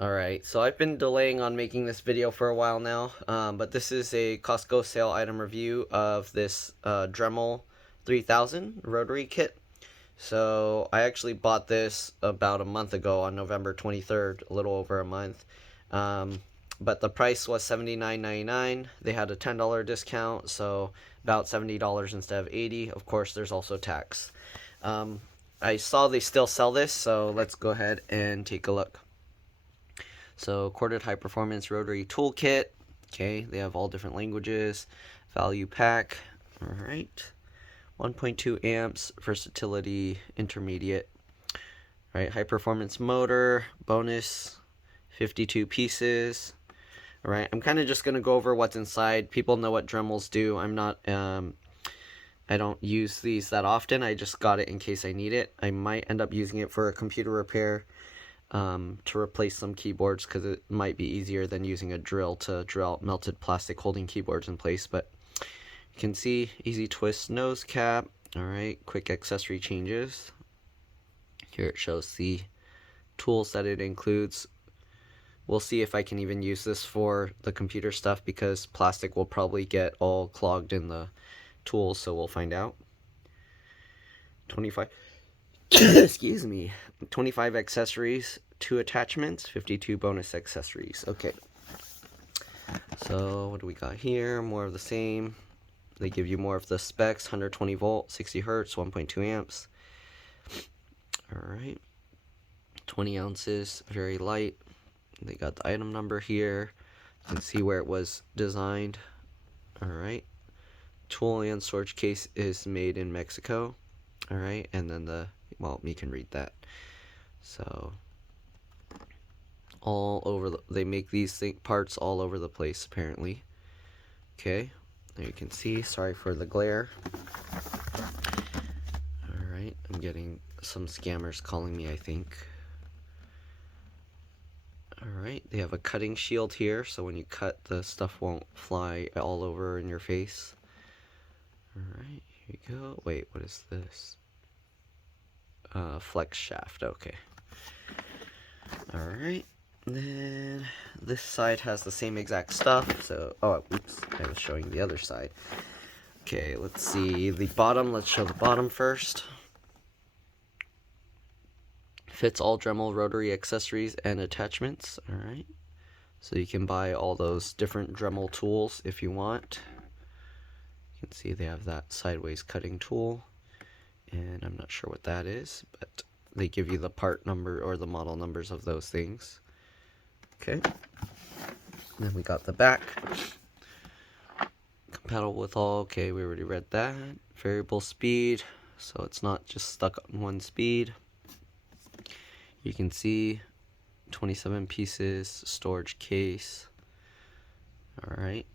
Alright, so I've been delaying on making this video for a while now, but this is a Costco sale item review of this Dremel 3000 rotary kit. So I actually bought this about a month ago on November 23rd, a little over a month. But the price was $79.99. They had a $10 discount, so about $70 instead of $80. Of course, there's also tax. I saw they still sell this, so let's go ahead and take a look. So corded high performance rotary toolkit. Okay, they have all different languages. Value pack. All right. 1.2 amps, versatility intermediate. All right, high performance motor, bonus, 52 pieces. All right, I'm kind of just gonna go over what's inside. People know what Dremels do. I'm not, I don't use these that often. I just got it in case I need it. I might end up using it for a computer repair. To replace some keyboards because it might be easier than using a drill to drill out melted plastic holding keyboards in place. But you can see easy twist nose cap. Alright, quick accessory changes. Here it shows the tools that it includes. We'll see if I can even use this for the computer stuff because plastic will probably get all clogged in the tools, so we'll find out. 25 excuse me, 25 accessories, 2 attachments, 52 bonus accessories. Okay, so what do we got here? More of the same. They give you more of the specs: 120 volt, 60 hertz, 1.2 amps. All right, 20 ounces, very light. They got the item number here. You can see where it was designed. All right, tool and storage case is made in Mexico. All right, and then well, you can read that. So all over they make these parts all over the place apparently. Okay, there you can see. Sorry for the glare. All right, I'm getting some scammers calling me, I think. All right, they have a cutting shield here, so when you cut, the stuff won't fly all over in your face. All right, here you go. Wait, what is this? Flex shaft. Okay. All right. Then this side has the same exact stuff. So, oh, oops, I was showing the other side. Okay, let's see the bottom. Let's show the bottom first. Fits all Dremel rotary accessories and attachments. All right. So you can buy all those different Dremel tools if you want. You can see they have that sideways cutting tool. And I'm not sure what that is, but they give you the part number or the model numbers of those things. Okay. Then we got the back. Compatible with all. Okay, we already read that. Variable speed, so it's not just stuck on one speed. You can see 27 pieces, storage case. Alright.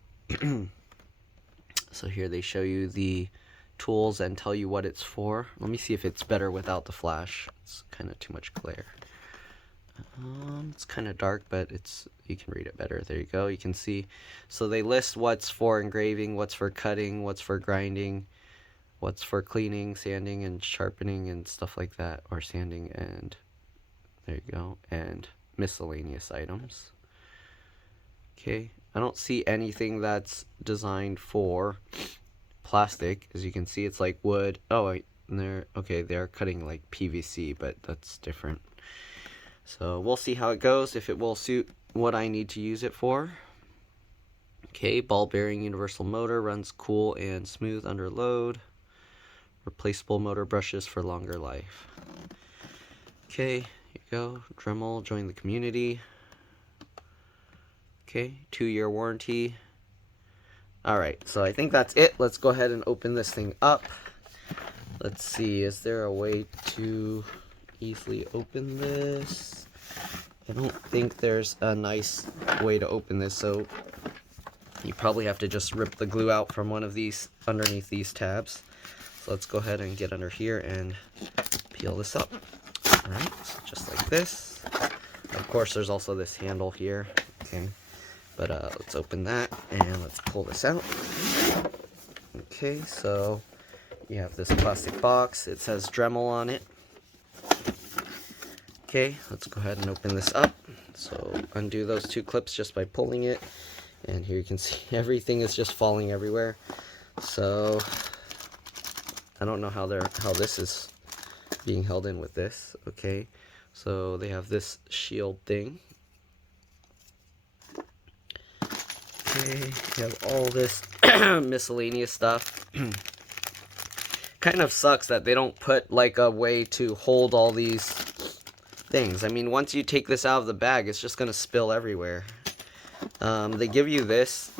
So here they show you the tools and tell you what it's for. Let me see if it's better without the flash. It's kind of too much glare. It's kind of dark, but you can read it better. There you go. You can see. So they list what's for engraving, what's for cutting, what's for grinding, what's for cleaning, sanding, and sharpening, and stuff like that. Or sanding, and there you go. And miscellaneous items. Okay. I don't see anything that's designed for plastic. As you can see, it's like wood. Oh, wait, they're cutting like PVC, but that's different. So we'll see how it goes, if it will suit what I need to use it for. Okay, ball bearing universal motor, runs cool and smooth under load. Replaceable motor brushes for longer life. Okay, here you go. Dremel, join the community. Okay, 2-year warranty. Alright, so I think that's it. Let's go ahead and open this thing up. Let's see, is there a way to easily open this? I don't think there's a nice way to open this, so you probably have to just rip the glue out from one of these underneath these tabs. So let's go ahead and get under here and peel this up. Alright, so just like this. Of course, there's also this handle here. Okay. But let's open that and let's pull this out. Okay, so you have this plastic box. It says Dremel on it. Okay, let's go ahead and open this up. So undo those 2 clips just by pulling it, and here you can see everything is just falling everywhere. So I don't know how this is being held in with this. Okay, so they have this shield thing. Okay, you have all this miscellaneous stuff. Kind of sucks that they don't put like a way to hold all these things. I mean, once you take this out of the bag, it's just gonna spill everywhere. They give you this.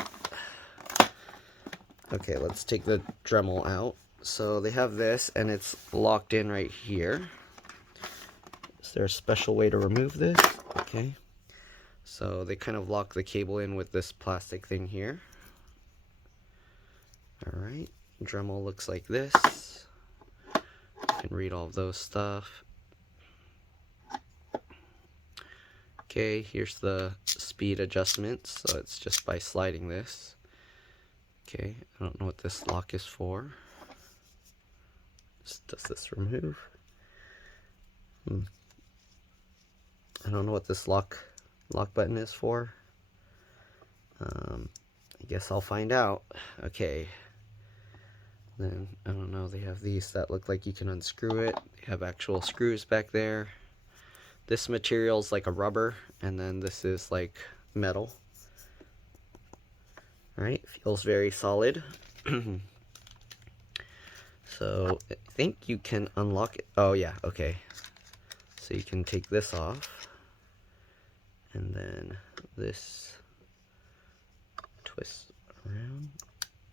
Okay, let's take the Dremel out. So they have this, and it's locked in right here. Is there a special way to remove this? Okay. So they kind of lock the cable in with this plastic thing here. Alright, Dremel looks like this. You can read all of those stuff. Okay, here's the speed adjustments. So it's just by sliding this. Okay, I don't know what this lock is for. Does this remove? I don't know what this lock button is for. I guess I'll find out. Okay. Then, I don't know, they have these that look like you can unscrew it. They have actual screws back there. This material's like a rubber, and then this is like metal. Alright, feels very solid. So, I think you can unlock it. Oh yeah, okay. So you can take this off, and then this twist around.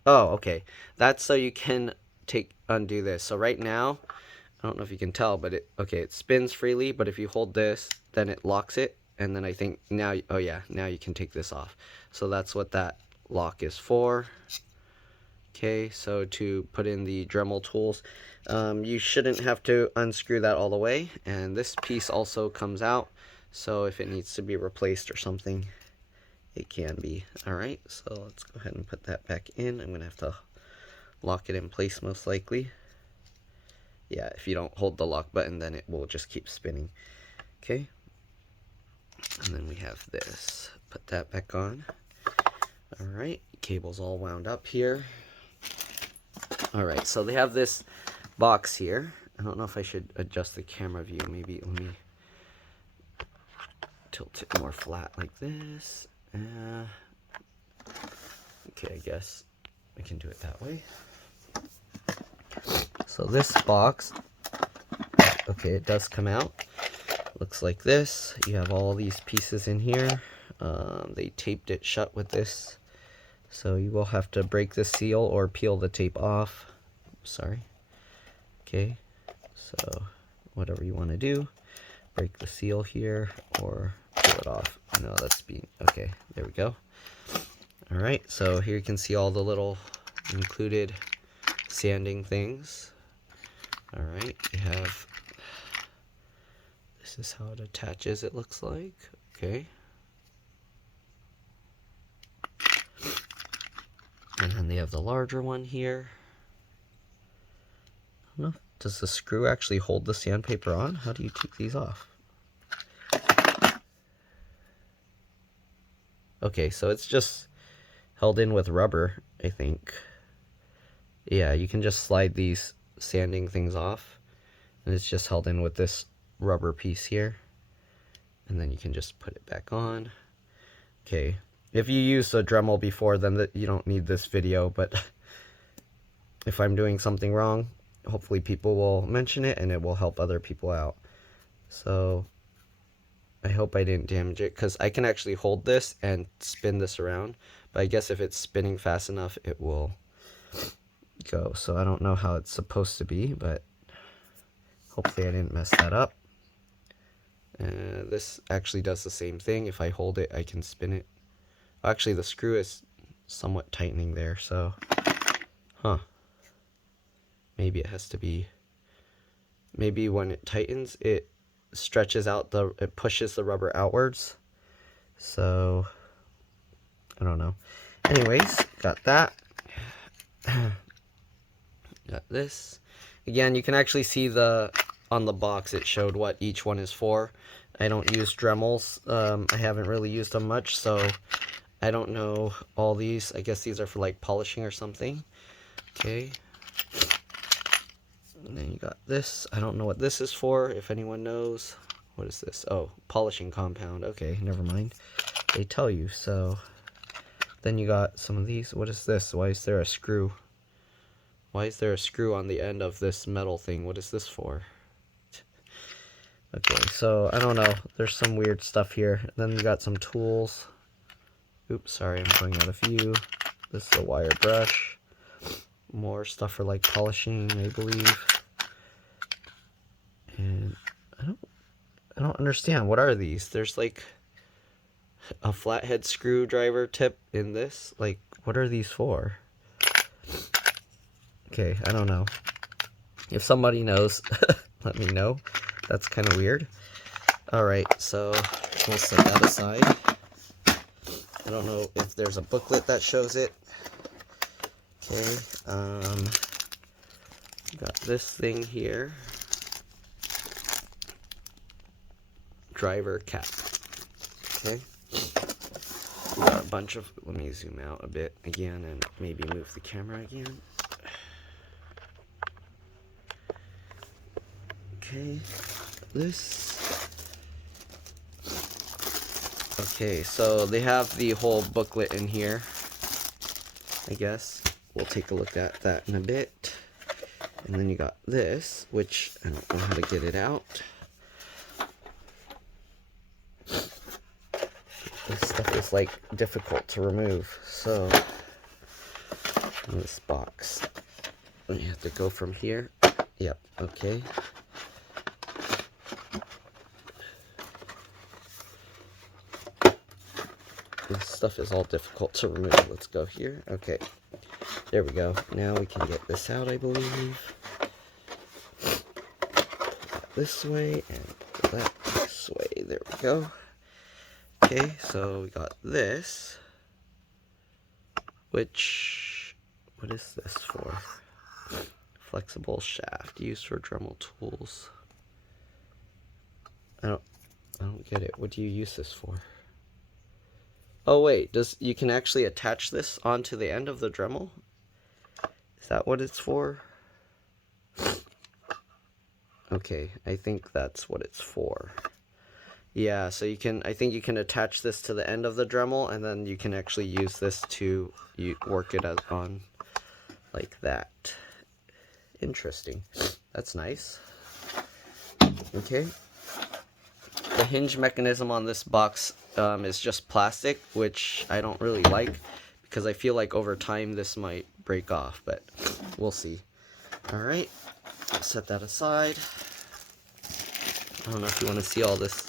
Oh, okay. That's so you can undo this. So right now, I don't know if you can tell, but it spins freely, but if you hold this, then it locks it, and then I think now, oh yeah, now you can take this off. So that's what that lock is for. Okay, so to put in the Dremel tools, you shouldn't have to unscrew that all the way, and this piece also comes out, so if it needs to be replaced or something, it can be. Alright, so let's go ahead and put that back in. I'm going to have to lock it in place most likely. Yeah, if you don't hold the lock button, then it will just keep spinning. Okay, and then we have this. Put that back on. Alright, cable's all wound up here. Alright, so they have this box here. I don't know if I should adjust the camera view. Maybe let me tilt it more flat like this. Okay, I guess I can do it that way. So this box, okay, it does come out. Looks like this. You have all these pieces in here. They taped it shut with this. So you will have to break the seal or peel the tape off. Sorry. Okay, so whatever you want to do. Break the seal here or peel it off. No, that's being, okay, there we go. Alright, so here you can see all the little included sanding things. Alright, you have, this is how it attaches, it looks like. Okay. And then they have the larger one here. I don't know, does the screw actually hold the sandpaper on? How do you take these off? Okay, so it's just held in with rubber, I think. Yeah, you can just slide these sanding things off, and it's just held in with this rubber piece here, and then you can just put it back on. Okay, if you used a Dremel before, then you don't need this video, but if I'm doing something wrong, hopefully people will mention it and it will help other people out. So I hope I didn't damage it, because I can actually hold this and spin this around, but I guess if it's spinning fast enough, it will go. So I don't know how it's supposed to be, but hopefully I didn't mess that up. This actually does the same thing. If I hold it, I can spin it. Actually, the screw is somewhat tightening there, so maybe it has to be, maybe when it tightens, it stretches out it pushes the rubber outwards. So I don't know. Anyways, got that. Got this. Again, you can actually see on the box it showed what each one is for. I don't use Dremels. I haven't really used them much, so I don't know all these. I guess these are for like polishing or something. Okay. And then you got this. I don't know what this is for, if anyone knows. What is this? Oh, polishing compound. Okay, never mind. They tell you. So then you got some of these. What is this? Why is there a screw? Why is there a screw on the end of this metal thing? What is this for? Okay, so I don't know. There's some weird stuff here. Then we got some tools. Oops, sorry, I'm going out of view. This is a wire brush. More stuff for like polishing, I believe. And I don't understand. What are these? There's like a flathead screwdriver tip in this. Like, what are these for? Okay, I don't know. If somebody knows, let me know. That's kind of weird. Alright, so we'll set that aside. I don't know if there's a booklet that shows it. Okay, got this thing here. Driver cap. Okay. We got a bunch of, let me zoom out a bit again and maybe move the camera again. Okay, this. Okay, so they have the whole booklet in here, I guess. We'll take a look at that in a bit. And then you got this, which I don't know how to get it out. This stuff is like difficult to remove, so in this box, we have to go from here. Yep, okay. This stuff is all difficult to remove. Let's go here. Okay, there we go. Now we can get this out, I believe. This way and that this way. There we go. Okay, so we got this, which, what is this for? Flexible shaft used for Dremel tools. I don't get it. What do you use this for? Oh wait, you can actually attach this onto the end of the Dremel? Is that what it's for? Okay, I think that's what it's for. Yeah, so you can, I think you can attach this to the end of the Dremel, and then you can actually use this to work it on like that. Interesting. That's nice. Okay. The hinge mechanism on this box is just plastic, which I don't really like, because I feel like over time this might break off, but we'll see. Alright, set that aside. I don't know if you want to see all this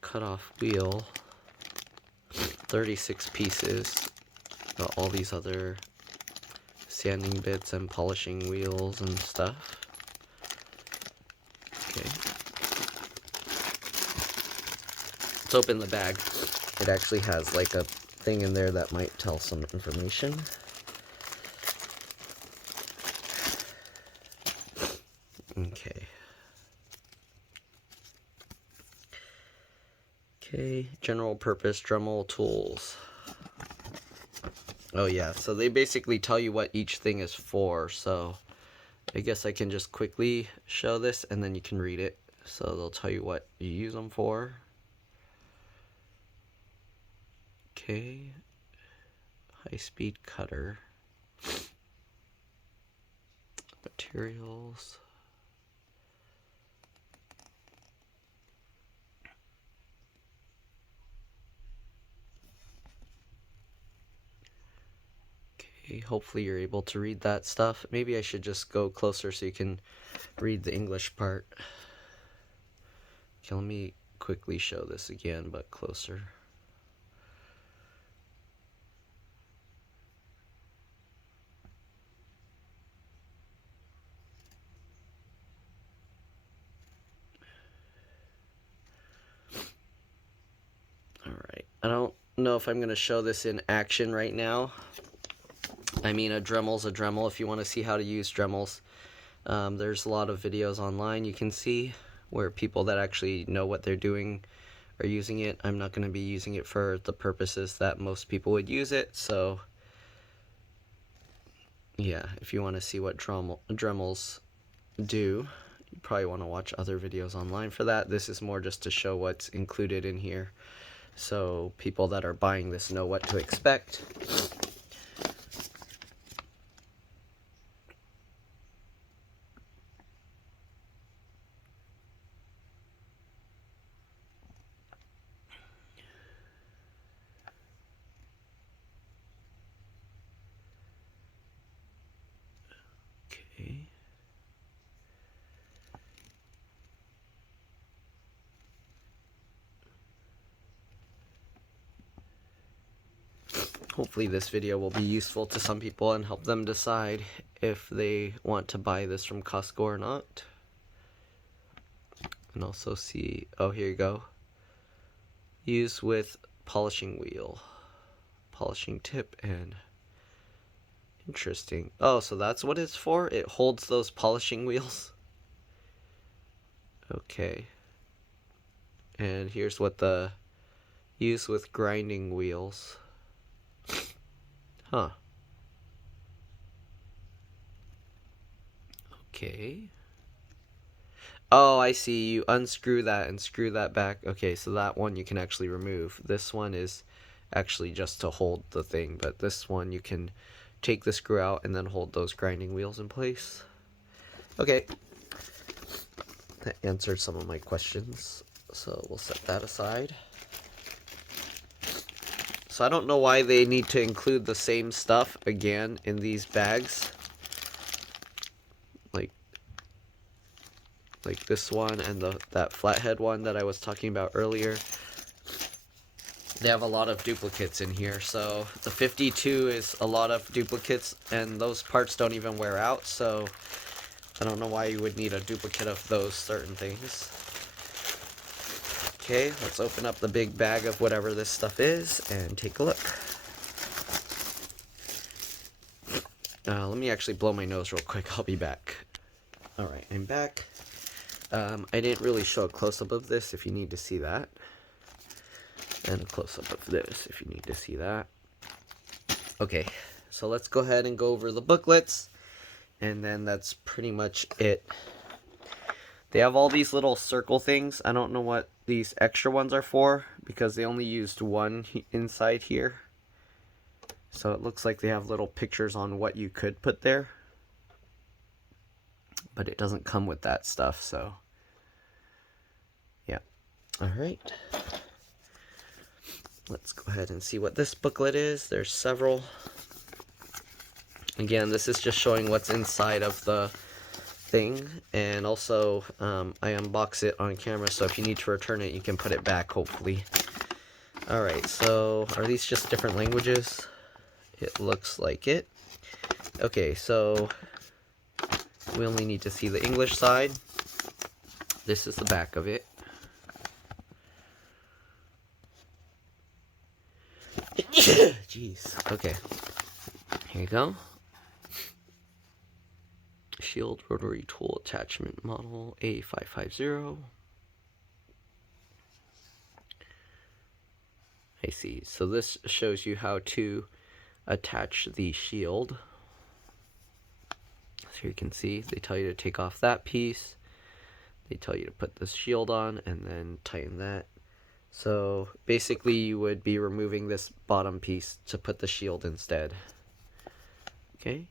cut off wheel. 36 pieces. Got all these other sanding bits and polishing wheels and stuff. Okay. Let's open the bag. It actually has like a thing in there that might tell some information. Okay. Okay, general purpose Dremel tools. Oh yeah, so they basically tell you what each thing is for, so I guess I can just quickly show this and then you can read it. So they'll tell you what you use them for. Okay, high-speed cutter. Materials. Okay, hopefully you're able to read that stuff. Maybe I should just go closer so you can read the English part. Okay, let me quickly show this again, but closer. Alright, I don't know if I'm going to show this in action right now. I mean, a Dremel's a Dremel if you want to see how to use Dremels. There's a lot of videos online you can see, where people that actually know what they're doing are using it. I'm not going to be using it for the purposes that most people would use it, so yeah, if you want to see what Dremels do, you probably want to watch other videos online for that. This is more just to show what's included in here, so people that are buying this know what to expect. Okay. Hopefully this video will be useful to some people and help them decide if they want to buy this from Costco or not. And also see, oh, here you go. Use with polishing wheel, polishing tip, and interesting. Oh, so that's what it's for? It holds those polishing wheels. Okay. And here's what the use with grinding wheels. Huh. Okay. Oh, I see. You unscrew that and screw that back. Okay, so that one you can actually remove. This one is actually just to hold the thing, but this one you can take the screw out and then hold those grinding wheels in place. Okay. That answered some of my questions, so we'll set that aside. So I don't know why they need to include the same stuff again in these bags. Like this one and that flathead one that I was talking about earlier. They have a lot of duplicates in here. So the 52 is a lot of duplicates, and those parts don't even wear out. So I don't know why you would need a duplicate of those certain things. Okay, let's open up the big bag of whatever this stuff is and take a look. Let me actually blow my nose real quick. I'll be back. Alright, I'm back. I didn't really show a close-up of this if you need to see that. And a close-up of this if you need to see that. Okay, so let's go ahead and go over the booklets. And then that's pretty much it. They have all these little circle things. I don't know what these extra ones are for, because they only used one inside here. So it looks like they have little pictures on what you could put there. But it doesn't come with that stuff, so yeah. Alright. Let's go ahead and see what this booklet is. There's several. Again, this is just showing what's inside of the thing, and also I unbox it on camera, so if you need to return it, you can put it back, hopefully. Alright, so are these just different languages? It looks like it. Okay, so we only need to see the English side. This is the back of it. Jeez. Okay. Here you go. Shield rotary tool attachment model A550. I see. So this shows you how to attach the shield. So you can see they tell you to take off that piece. They tell you to put this shield on and then tighten that. So basically you would be removing this bottom piece to put the shield instead. Okay,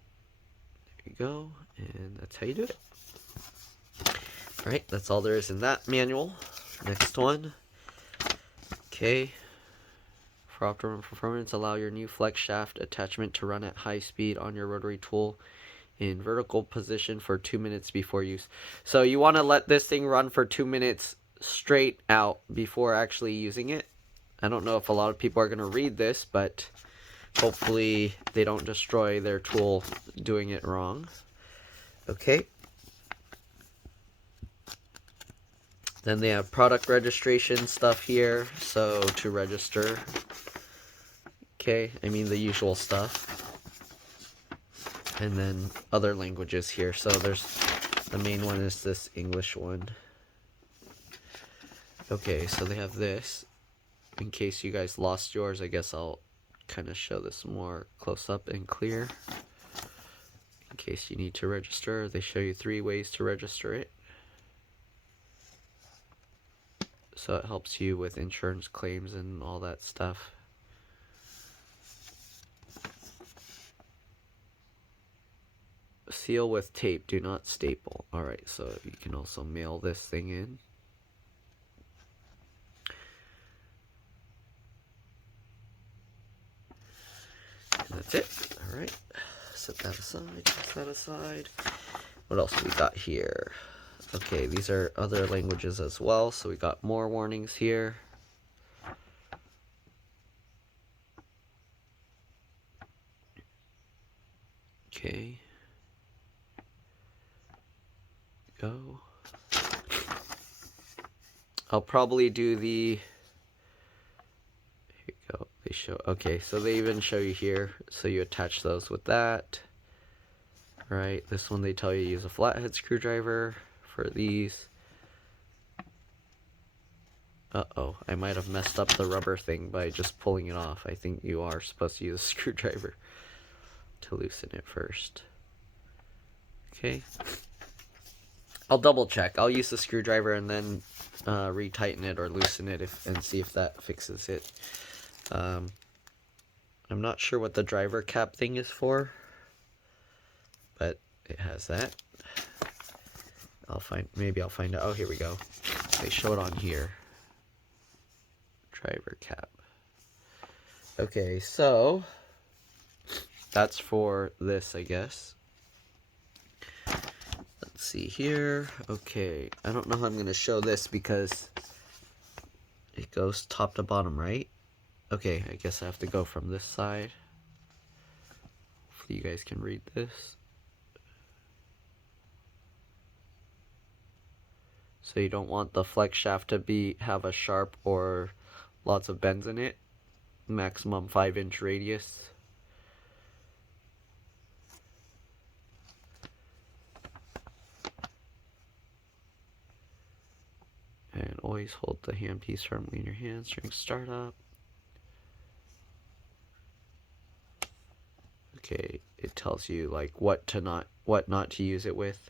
there you go, and that's how you do it. Alright, that's all there is in that manual. Next one. Okay. For optimum performance, allow your new flex shaft attachment to run at high speed on your rotary tool in vertical position for 2 minutes before use. So you want to let this thing run for 2 minutes straight out before actually using it. I don't know if a lot of people are going to read this, but hopefully they don't destroy their tool doing it wrong. Okay. Then they have product registration stuff here, so to register. Okay, I mean the usual stuff. And then other languages here. So there's the main one is this English one. Okay, so they have this. In case you guys lost yours, I guess I'll kind of show this more close up and clear. In case you need to register, they show you 3 ways to register it. So it helps you with insurance claims and all that stuff. Seal with tape, do not staple. Alright, so you can also mail this thing in. And that's it. Alright, set that aside, set that aside. What else do we got here? Okay, these are other languages as well, so we got more warnings here. Okay. Go. I'll probably do the... Here you go. They show... Okay, so they even show you here. So you attach those with that. Right, this one they tell you to use a flathead screwdriver for these. Uh-oh, I might have messed up the rubber thing by just pulling it off. I think you are supposed to use a screwdriver to loosen it first. Okay. I'll double check. I'll use the screwdriver and then retighten it or loosen it and see if that fixes it. I'm not sure what the driver cap thing is for, but it has that. Maybe I'll find out. Oh, here we go. They show it on here. Driver cap. Okay, so that's for this, I guess. Let's see here. Okay, I don't know how I'm going to show this because it goes top to bottom, right? Okay, I guess I have to go from this side. Hopefully you guys can read this. So you don't want the flex shaft to have a sharp or lots of bends in it. Maximum 5-inch radius. And always hold the handpiece firmly in your hands during startup. Okay, it tells you like what not to use it with.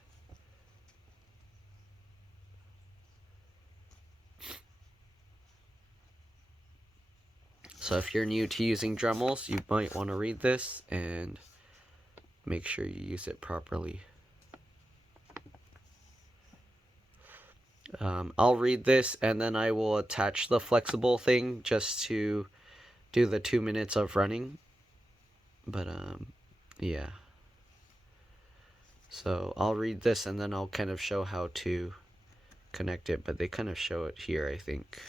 So if you're new to using Dremels, you might want to read this and make sure you use it properly. I'll read this and then I will attach the flexible thing just to do the 2 minutes of running. But yeah. So I'll read this and then I'll kind of show how to connect it, but they kind of show it here, I think.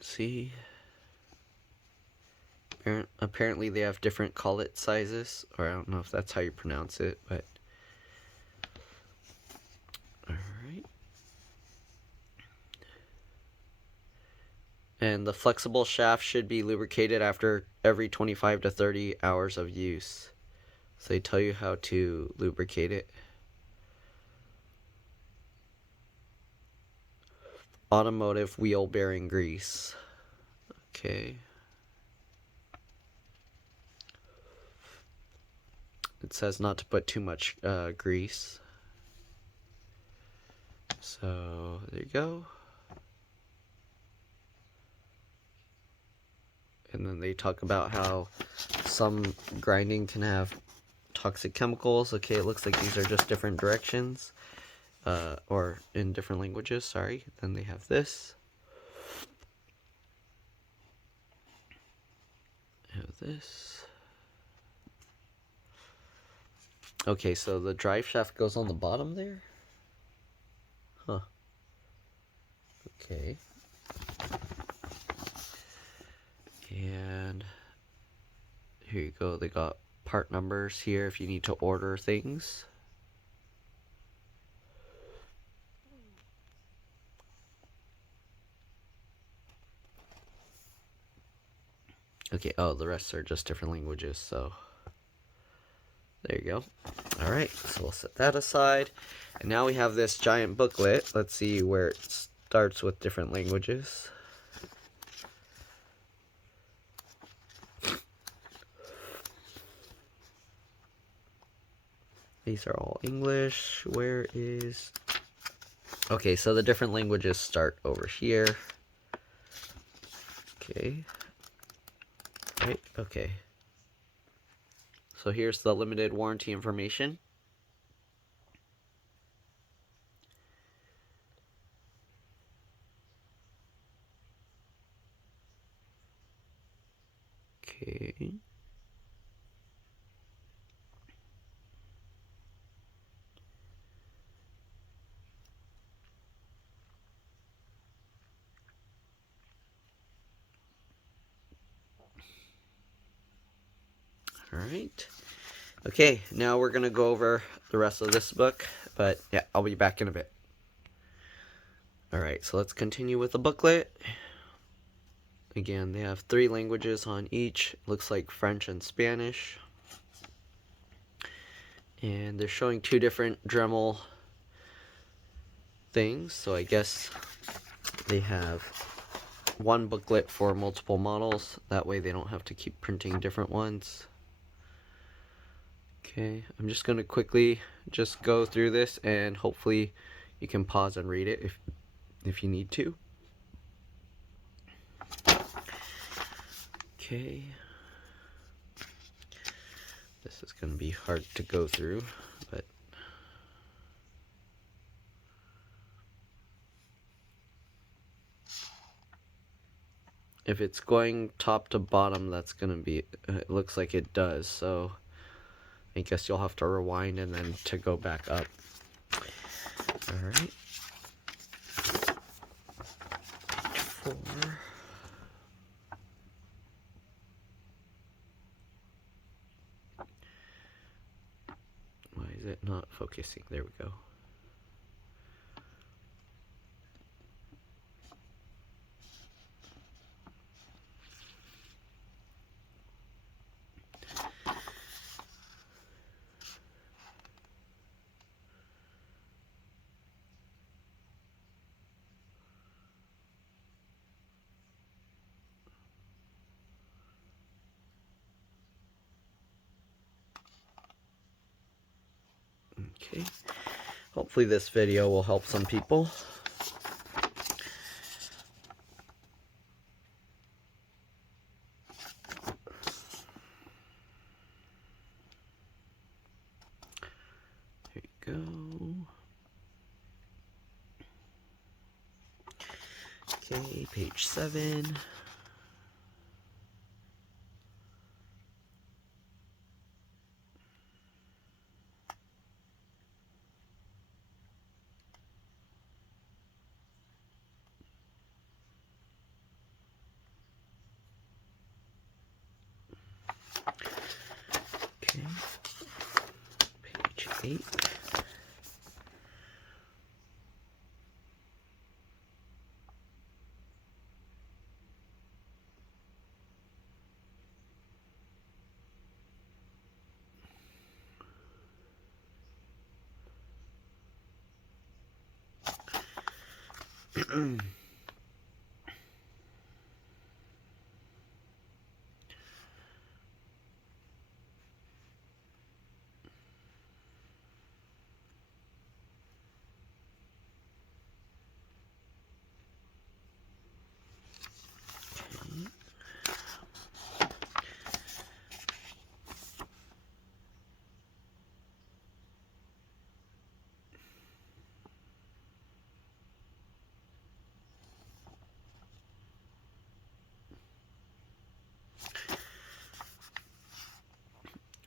See, apparently they have different collet sizes, or I don't know if that's how you pronounce it, but alright. And the flexible shaft should be lubricated after every 25 to 30 hours of use. So they tell you how to lubricate it. Automotive wheel bearing grease. Okay. It says not to put too much grease. So there you go. And then they talk about how some grinding can have toxic chemicals. Okay, it looks like these are just different directions. Or in different languages, sorry. Then they have this. Have this. Okay, so the drive shaft goes on the bottom there? Huh. Okay. And here you go. They got part numbers here if you need to order things. Okay, oh, the rest are just different languages, so there you go. Alright, so we'll set that aside. And now we have this giant booklet. Let's see where it starts with different languages. These are all English. Where is... Okay, so the different languages start over here. Okay. Right, okay. So here's the limited warranty information. Okay. Alright. Okay, now we're going to go over the rest of this book, but yeah, I'll be back in a bit. Alright, so let's continue with the booklet. Again, they have 3 languages on each. Looks like French and Spanish. And they're showing 2 different Dremel things, so I guess they have one booklet for multiple models. That way they don't have to keep printing different ones. Okay, I'm just going to quickly just go through this, and hopefully you can pause and read it if you need to. Okay. This is going to be hard to go through, but if it's going top to bottom, that's going to be, it looks like it does, so I guess you'll have to rewind and then to go back up. Alright. 4. Why is it not focusing? There we go. Okay, hopefully this video will help some people. There you go. Okay, page 7. Okay, page 8.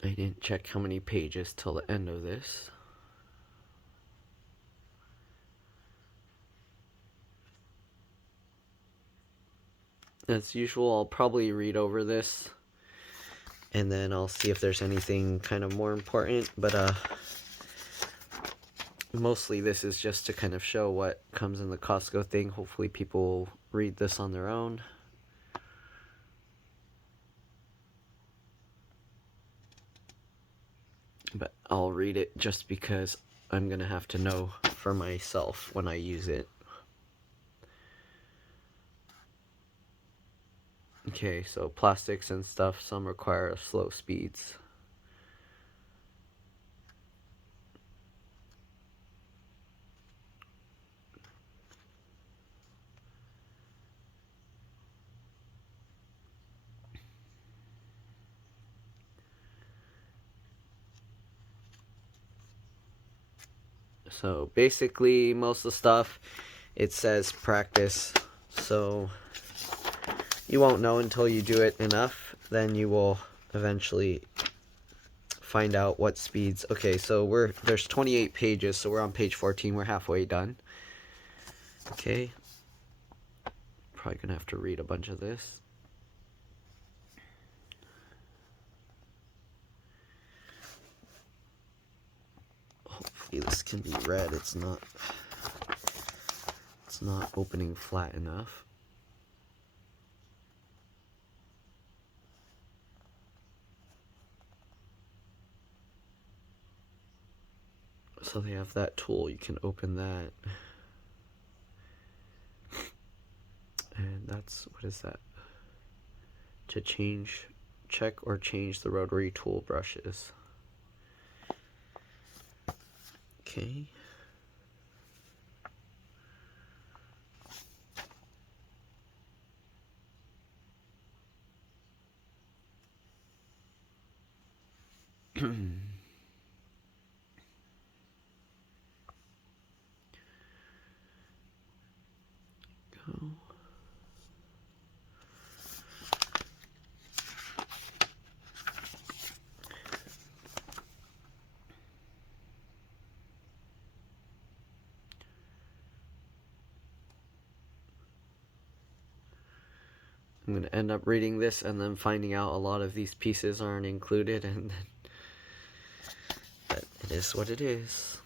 I didn't check how many pages till the end of this. As usual, I'll probably read over this and then I'll see if there's anything kind of more important, but mostly this is just to kind of show what comes in the Costco thing. Hopefully people read this on their own. but I'll read it just because I'm gonna have to know for myself when I use it. Okay, so plastics and stuff, some require slow speeds. So basically, most of the stuff, it says practice. So you won't know until you do it enough. Then you will eventually find out what speeds. Okay, so there's 28 pages, so we're on page 14. We're halfway done. Okay. Probably gonna have to read a bunch of this. Hopefully this can be read. It's not opening flat enough. So they have that tool, you can open that. And that's, what is that? To check or change the rotary tool brushes. Okay. Go. I'm going to end up reading this and then finding out a lot of these pieces aren't included, and but it is what it is.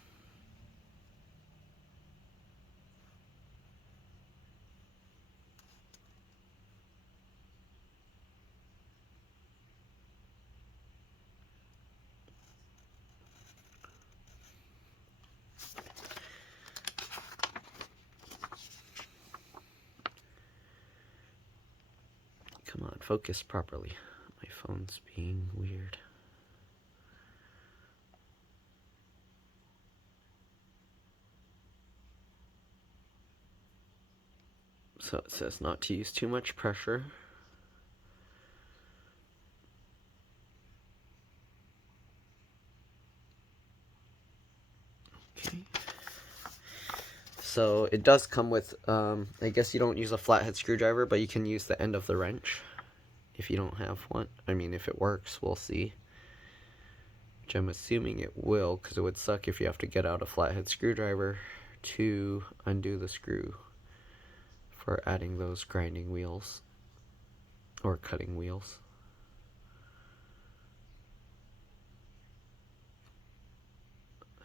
Come on, focus properly. My phone's being weird. So it says not to use too much pressure. Okay. So it does come with, I guess you don't use a flathead screwdriver, but you can use the end of the wrench if you don't have one. I mean, if it works, we'll see. Which I'm assuming it will, because it would suck if you have to get out a flathead screwdriver to undo the screw for adding those grinding wheels or cutting wheels.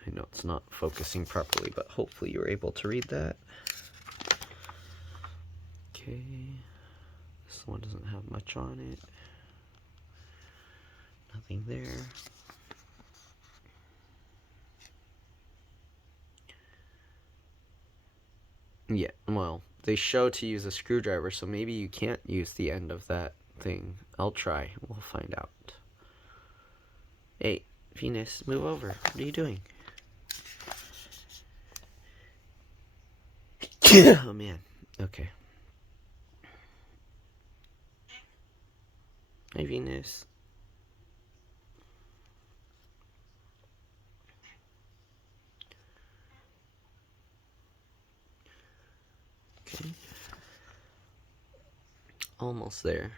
I know it's not focusing properly, but hopefully you were able to read that. Okay, this one doesn't have much on it. Nothing there. Yeah, well, they show to use a screwdriver, so maybe you can't use the end of that thing. I'll try. We'll find out. Hey, Venus, move over. What are you doing? Oh, man. Okay. Hi, Venus. Okay. Almost there.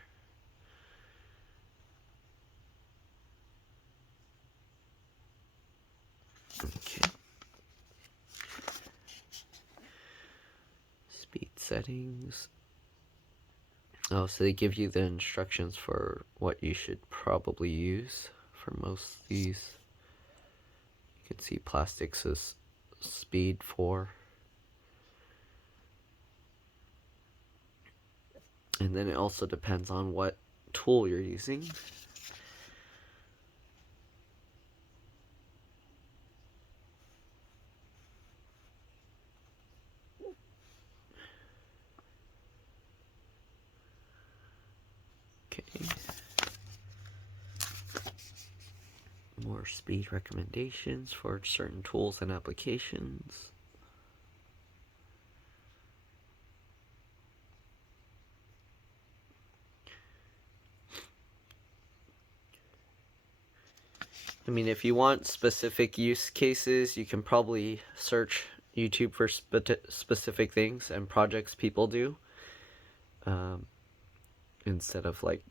Okay. Speed settings. Oh, so they give you the instructions for what you should probably use for most of these. You can see plastics is speed 4. And then it also depends on what tool you're using. Okay. More speed recommendations for certain tools and applications. I mean, if you want specific use cases, you can probably search YouTube for specific things and projects people do, instead of like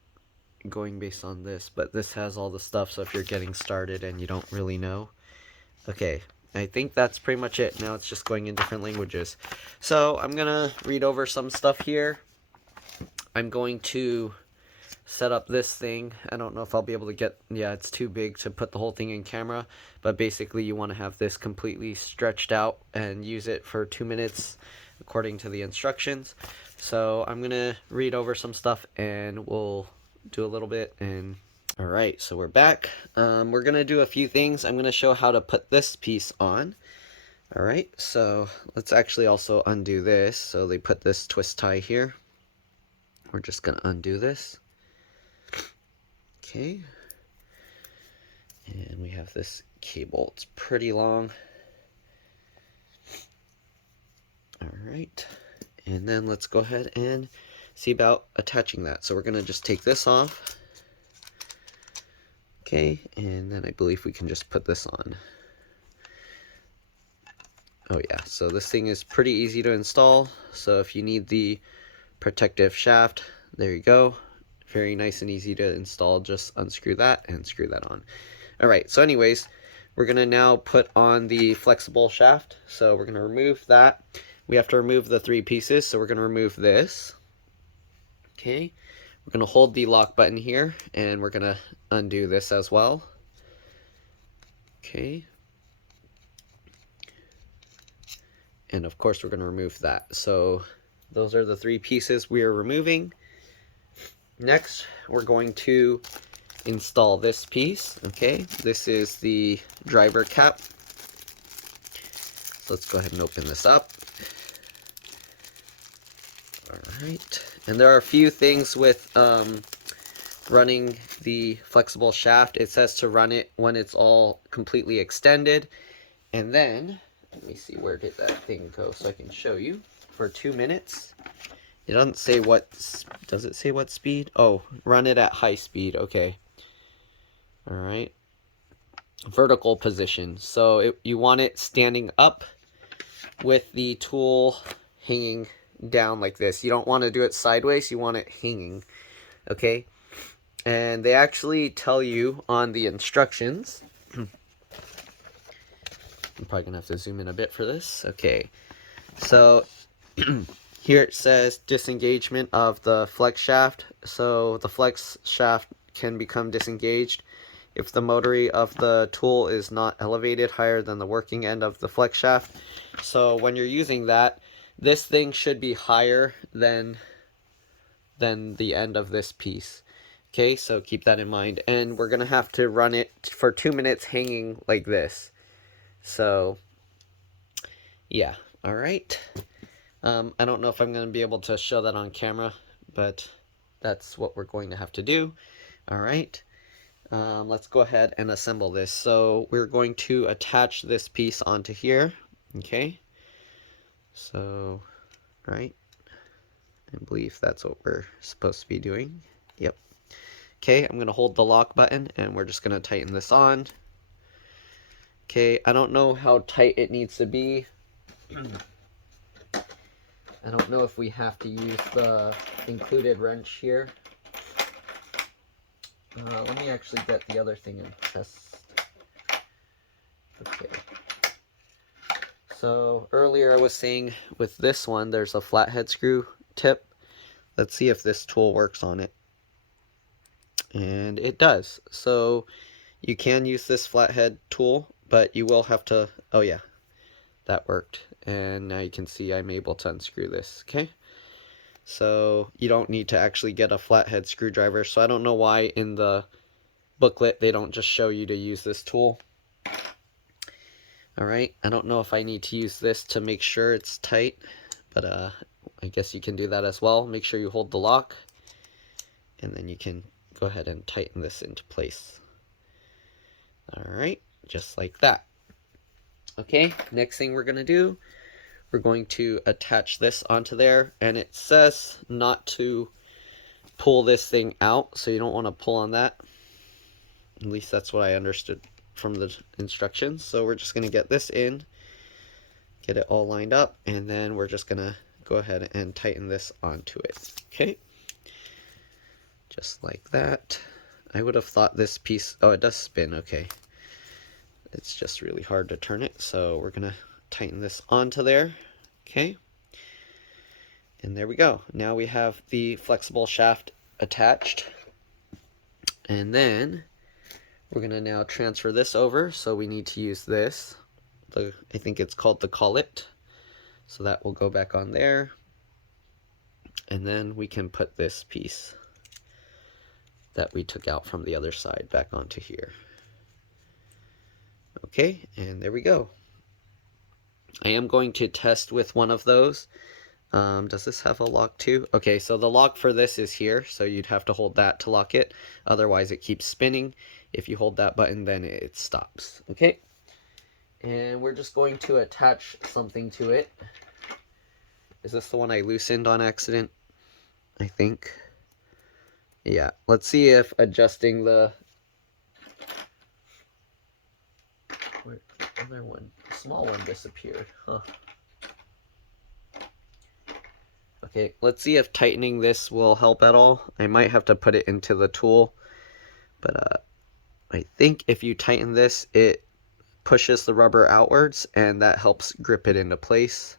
going based on this. But this has all the stuff, so if you're getting started and you don't really know. Okay, I think that's pretty much it. Now it's just going in different languages. So I'm gonna read over some stuff here. I'm going to set up this thing. I don't know if I'll be able to get, yeah, it's too big to put the whole thing in camera, but basically you want to have this completely stretched out and use it for 2 minutes according to the instructions. So I'm gonna read over some stuff and we'll do a little bit. And all right, so we're back. We're gonna do a few things. I'm gonna show how to put this piece on. All right, so let's actually also undo this. So they put this twist tie here. We're just gonna undo this. Okay, and we have this cable. It's pretty long. All right, and then let's go ahead and see about attaching that. So we're gonna just take this off. Okay, and then I believe we can just put this on. Oh yeah, so this thing is pretty easy to install. So if you need the protective shaft, there you go. Very nice and easy to install. Just unscrew that and screw that on. All right, so anyways, we're gonna now put on the flexible shaft. So we're gonna remove that. We have to remove the 3 pieces, so we're gonna remove this. Okay, we're gonna hold the lock button here and we're gonna undo this as well. Okay, and of course we're gonna remove that. So those are the 3 pieces we are removing. Next, we're going to install this piece. Okay, this is the driver cap. So let's go ahead and open this up. All right, and there are a few things with running the flexible shaft. It says to run it when it's all completely extended, and then let me see, where did that thing go so I can show you. For 2 minutes. It doesn't say what, does it say what speed? Oh, run it at high speed, okay. All right. Vertical position. So you want it standing up with the tool hanging down like this. You don't want to do it sideways, you want it hanging, okay? And they actually tell you on the instructions, I'm probably gonna have to zoom in a bit for this. Okay, so here it says disengagement of the flex shaft. So the flex shaft can become disengaged if the motor of the tool is not elevated higher than the working end of the flex shaft. So when you're using that, this thing should be higher than the end of this piece. Okay, so keep that in mind. And we're gonna have to run it for 2 minutes hanging like this. So yeah, all right. I don't know if I'm going to be able to show that on camera, but that's what we're going to have to do. All right, let's go ahead and assemble this. So we're going to attach this piece onto here. Okay, so right, I believe that's what we're supposed to be doing. Yep. Okay, I'm going to hold the lock button and we're just going to tighten this on. Okay, I don't know how tight it needs to be. I don't know if we have to use the included wrench here. Let me actually get the other thing and test. Okay. So earlier I was saying with this one, there's a flathead screw tip. Let's see if this tool works on it. And it does. So you can use this flathead tool, but you will have to, oh yeah, that worked. And now you can see I'm able to unscrew this, okay? So you don't need to actually get a flathead screwdriver. So I don't know why in the booklet they don't just show you to use this tool. All right, I don't know if I need to use this to make sure it's tight, but I guess you can do that as well. Make sure you hold the lock. and then you can go ahead and tighten this into place. All right, just like that. Okay, next thing we're going to do, we're going to attach this onto there, and it says not to pull this thing out, so you don't want to pull on that. At least that's what I understood from the instructions. So we're just going to get this in, get it all lined up, and then we're just going to go ahead and tighten this onto it. Okay, just like that. I would have thought this piece, oh, it does spin, okay. It's just really hard to turn it, so we're gonna tighten this onto there. Okay, and there we go. Now we have the flexible shaft attached, and then we're gonna now transfer this over. So we need to use this, I think it's called the collet, so that will go back on there, and then we can put this piece that we took out from the other side back onto here. Okay, and there we go. I am going to test with one of those. Does this have a lock too? Okay, so the lock for this is here, so you'd have to hold that to lock it. Otherwise it keeps spinning. If you hold that button, then it stops. Okay, and we're just going to attach something to it. Is this the one I loosened on accident? I think. Yeah, let's see if adjusting the other one, the small one, disappeared. Huh. Okay, let's see if tightening this will help at all. I might have to put it into the tool, but I think if you tighten this, it pushes the rubber outwards, and that helps grip it into place.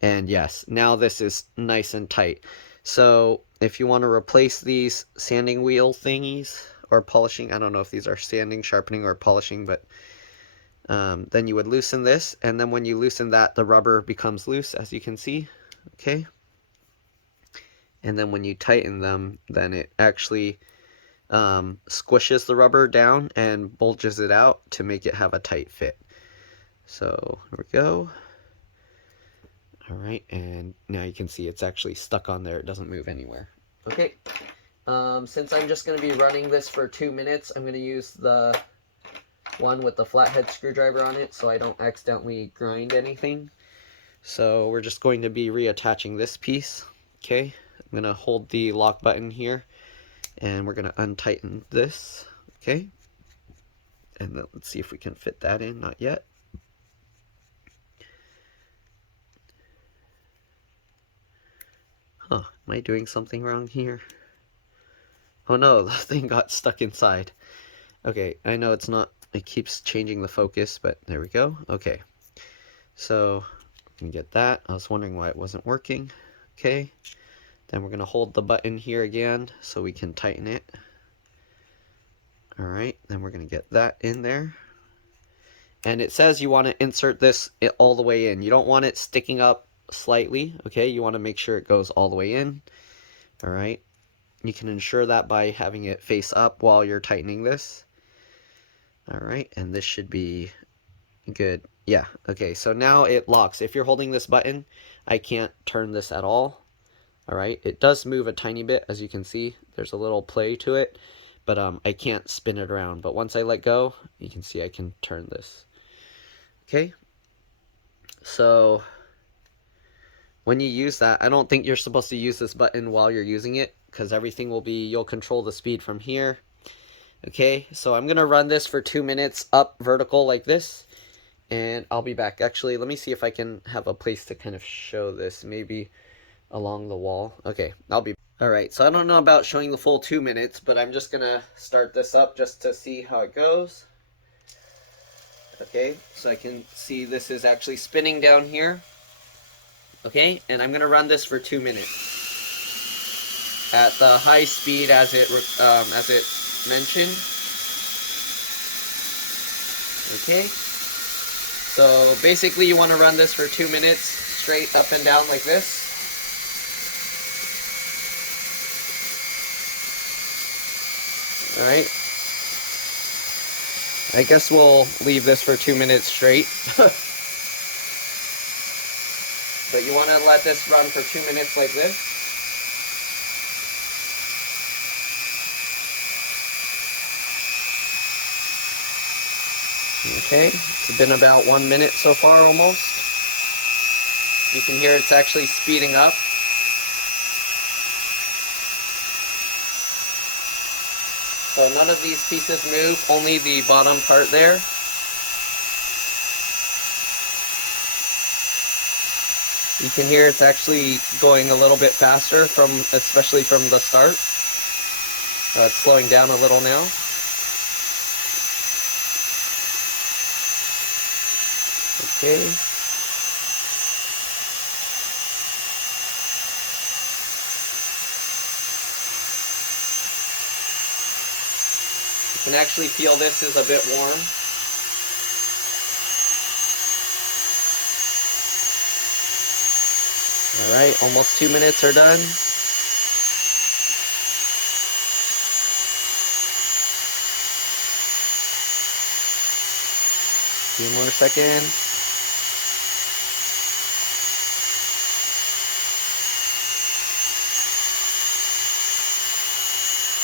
And yes, now this is nice and tight. So if you want to replace these sanding wheel thingies, or polishing, I don't know if these are sanding, sharpening, or polishing, but then you would loosen this, and then when you loosen that, the rubber becomes loose, as you can see. Okay, and then when you tighten them, then it actually squishes the rubber down and bulges it out to make it have a tight fit. So here we go. All right, and now you can see it's actually stuck on there. It doesn't move anywhere. Okay, since I'm just going to be running this for 2 minutes, I'm going to use the one with the flathead screwdriver on it so I don't accidentally grind anything. So we're just going to be reattaching this piece. Okay, I'm going to hold the lock button here, and we're going to untighten this. Okay, and then let's see if we can fit that in. Not yet. Huh, am I doing something wrong here? Oh no, the thing got stuck inside. Okay, I know it's not, it keeps changing the focus, but there we go. Okay, so we can get that. I was wondering why it wasn't working. Okay, then we're going to hold the button here again so we can tighten it. Alright, then we're going to get that in there. And it says you want to insert this all the way in. You don't want it sticking up slightly, okay? You want to make sure it goes all the way in. Alright, you can ensure that by having it face up while you're tightening this. Alright, and this should be good. Yeah, okay, so now it locks. If you're holding this button, I can't turn this at all. Alright, it does move a tiny bit, as you can see. There's a little play to it, but I can't spin it around. But once I let go, you can see I can turn this. Okay, so when you use that, I don't think you're supposed to use this button while you're using it, because everything will be, you'll control the speed from here. Okay, so I'm going to run this for 2 minutes up vertical like this, and I'll be back. Actually, let me see if I can have a place to kind of show this, maybe along the wall. Okay, I'll be back. Alright, so I don't know about showing the full 2 minutes, but I'm just going to start this up just to see how it goes. Okay, so I can see this is actually spinning down here. Okay, and I'm going to run this for 2 minutes at the high speed as it mentioned. Okay, so basically you want to run this for 2 minutes straight up and down like this. Alright, I guess we'll leave this for 2 minutes straight. But you want to let this run for 2 minutes like this. Okay, it's been about 1 minute so far almost. You can hear it's actually speeding up. So none of these pieces move, only the bottom part there. You can hear it's actually going a little bit faster, especially from the start. It's slowing down a little now. Okay. You can actually feel this is a bit warm. Alright, almost 2 minutes are done. A few more seconds.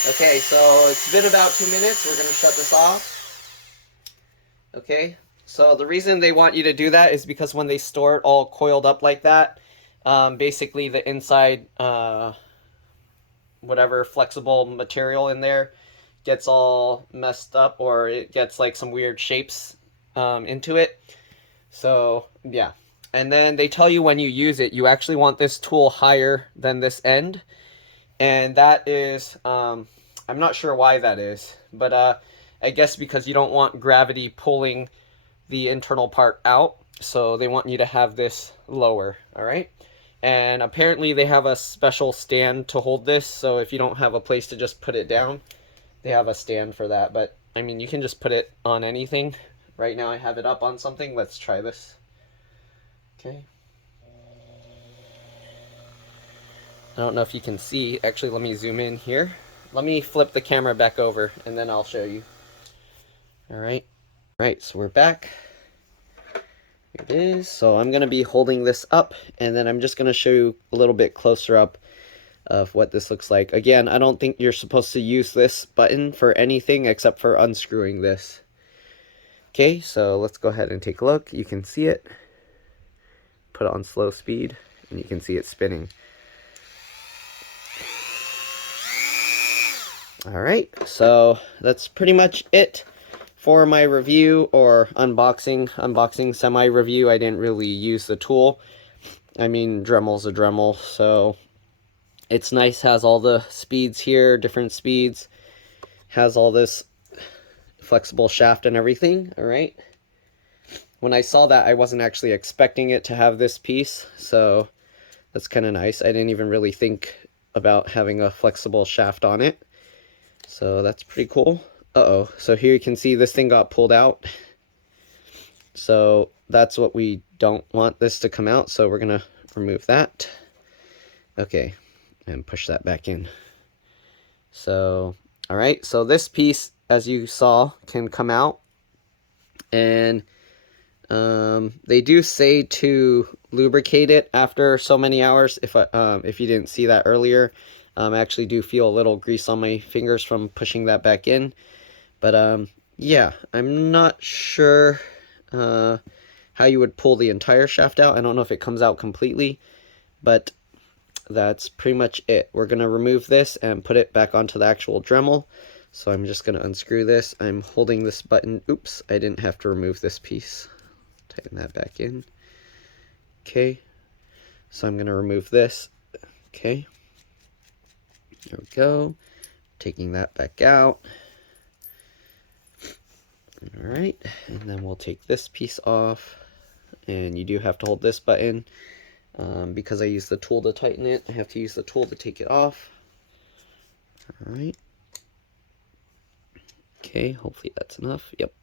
Okay, so it's been about 2 minutes. We're going to shut this off. Okay, so the reason they want you to do that is because when they store it all coiled up like that, basically the inside, whatever flexible material in there gets all messed up, or it gets like some weird shapes into it. So, yeah. And then they tell you when you use it, you actually want this tool higher than this end. And that is, I'm not sure why that is, but I guess because you don't want gravity pulling the internal part out, so they want you to have this lower, all right? And apparently they have a special stand to hold this, so if you don't have a place to just put it down, they have a stand for that. But, I mean, you can just put it on anything. Right now I have it up on something. Let's try this. Okay. I don't know if you can see. Actually, let me zoom in here. Let me flip the camera back over, and then I'll show you. Alright. Alright, so we're back. Here it is. So I'm going to be holding this up, and then I'm just going to show you a little bit closer up of what this looks like. Again, I don't think you're supposed to use this button for anything except for unscrewing this. Okay, so let's go ahead and take a look. You can see it. Put it on slow speed, and you can see it spinning. Alright, so that's pretty much it for my review, or unboxing semi-review. I didn't really use the tool. I mean, Dremel's a Dremel, so it's nice. Has all the speeds here, different speeds. Has all this flexible shaft and everything, alright? When I saw that, I wasn't actually expecting it to have this piece, so that's kind of nice. I didn't even really think about having a flexible shaft on it. So that's pretty cool. Uh-oh. So here you can see this thing got pulled out. So that's what we don't want this to come out. So we're going to remove that. Okay. And push that back in. So, alright. So this piece, as you saw, can come out. And they do say to lubricate it after so many hours. If you didn't see that earlier. I actually do feel a little grease on my fingers from pushing that back in. But, yeah, I'm not sure how you would pull the entire shaft out. I don't know if it comes out completely, but that's pretty much it. We're going to remove this and put it back onto the actual Dremel. So I'm just going to unscrew this. I'm holding this button. Oops, I didn't have to remove this piece. Tighten that back in. Okay, so I'm going to remove this. Okay. There we go. Taking that back out. Alright, and then we'll take this piece off. And you do have to hold this button. Because I use the tool to tighten it, I have to use the tool to take it off. Alright. Okay, hopefully that's enough. Yep.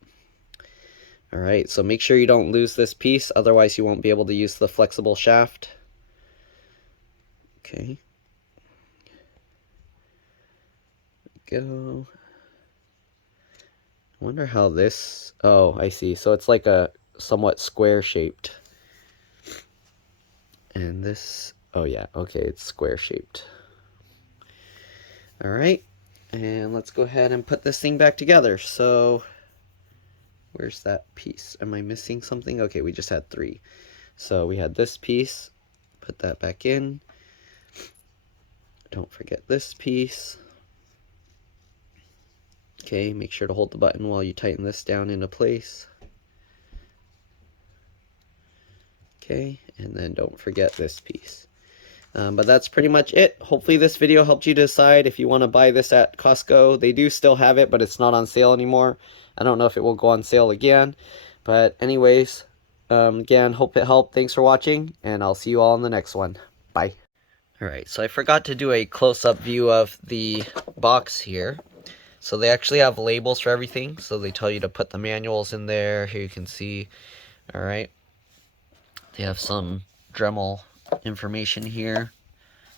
Alright, so make sure you don't lose this piece, otherwise you won't be able to use the flexible shaft. Okay. Go. I wonder how this... Oh, I see. So it's like a somewhat square shaped. And this... Oh yeah, okay, it's square shaped. Alright, and let's go ahead and put this thing back together. So Where's that piece? Am I missing something? Okay, we just had 3. So we had this piece. Put that back in. Don't forget this piece. Okay, make sure to hold the button while you tighten this down into place. Okay, and then don't forget this piece. But that's pretty much it. Hopefully this video helped you decide if you want to buy this at Costco. They do still have it, but it's not on sale anymore. I don't know if it will go on sale again. But anyways, again, hope it helped. Thanks for watching, and I'll see you all in the next one. Bye. Alright, so I forgot to do a close-up view of the box here. So they actually have labels for everything. So they tell you to put the manuals in there. Here you can see. Alright. They have some Dremel information here.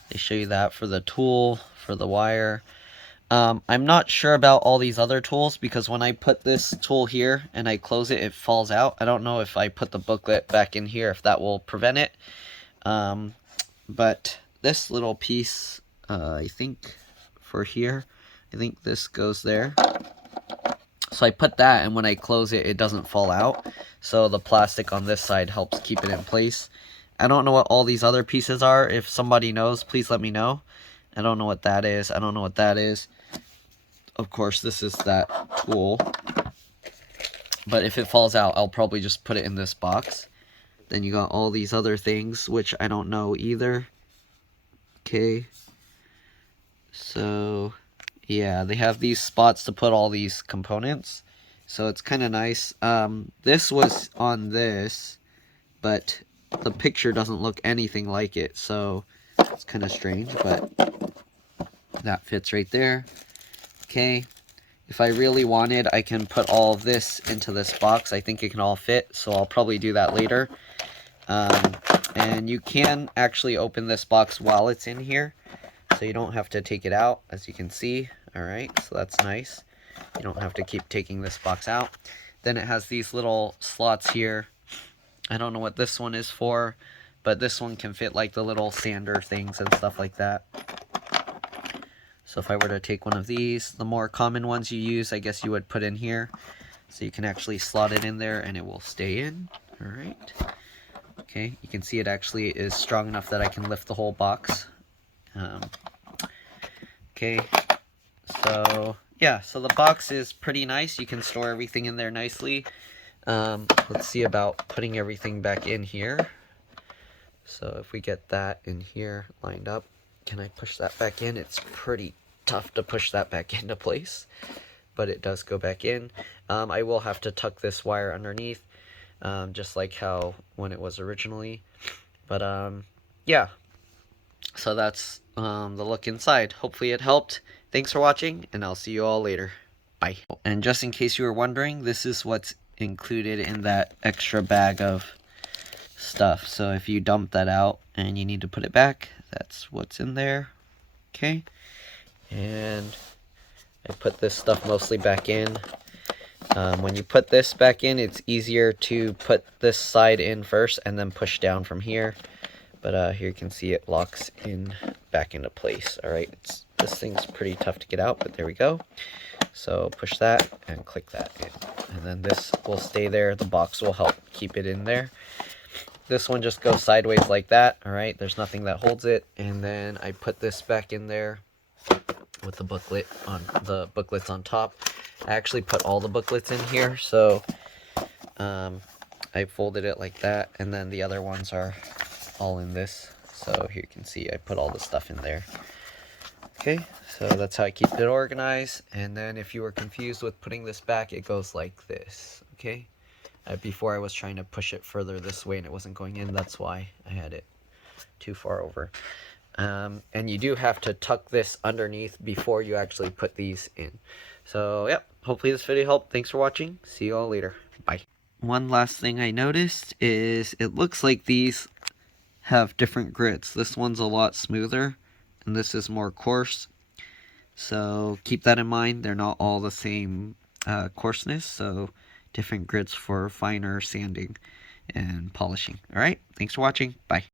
They show you that for the tool, for the wire. I'm not sure about all these other tools because when I put this tool here and I close it, it falls out. I don't know if I put the booklet back in here, if that will prevent it. But this little piece, I think for here, I think this goes there. So I put that, and when I close it, it doesn't fall out. So the plastic on this side helps keep it in place. I don't know what all these other pieces are. If somebody knows, please let me know. I don't know what that is. I don't know what that is. Of course, this is that tool. But if it falls out, I'll probably just put it in this box. Then you got all these other things, which I don't know either. Okay. So yeah, they have these spots to put all these components. So it's kind of nice. This was on this, but the picture doesn't look anything like it. So it's kind of strange, but that fits right there. Okay. If I really wanted, I can put all of this into this box. I think it can all fit, so I'll probably do that later. And you can actually open this box while it's in here, so you don't have to take it out, as you can see. Alright, so that's nice. You don't have to keep taking this box out. Then it has these little slots here. I don't know what this one is for, but this one can fit like the little sander things and stuff like that. So if I were to take one of these, the more common ones you use, I guess you would put in here. So you can actually slot it in there and it will stay in. Alright. Okay, you can see it actually is strong enough that I can lift the whole box. Okay, so yeah, so the box is pretty nice. You can store everything in there nicely. Let's see about putting everything back in here. So if we get that in here lined up, can I push that back in? It's pretty tough to push that back into place, but it does go back in. I will have to tuck this wire underneath, just like how when it was originally. But yeah, so that's the look inside. Hopefully it helped. Thanks for watching, and I'll see you all later. Bye. And just in case you were wondering, this is what's included in that extra bag of stuff. So if you dump that out and you need to put it back, that's what's in there. Okay, and I put this stuff mostly back in. When you put this back in, it's easier to put this side in first and then push down from here. But here you can see it locks in back into place. Alright, this thing's pretty tough to get out, but there we go. So push that and click that in. And then this will stay there. The box will help keep it in there. This one just goes sideways like that. Alright, there's nothing that holds it. And then I put this back in there with the booklets on top. I actually put all the booklets in here, so I folded it like that, and then the other ones are all in this. So here you can see I put all the stuff in there. Okay, so that's how I keep it organized. And then if you were confused with putting this back, it goes like this. Okay, before I was trying to push it further this way and it wasn't going in. That's why I had it too far over. And you do have to tuck this underneath before you actually put these in. So yep, hopefully this video helped. Thanks for watching. See you all later. Bye. One last thing I noticed is it looks like these have different grits. This one's a lot smoother and this is more coarse. So keep that in mind. They're not all the same coarseness. So different grits for finer sanding and polishing. Alright, thanks for watching. Bye.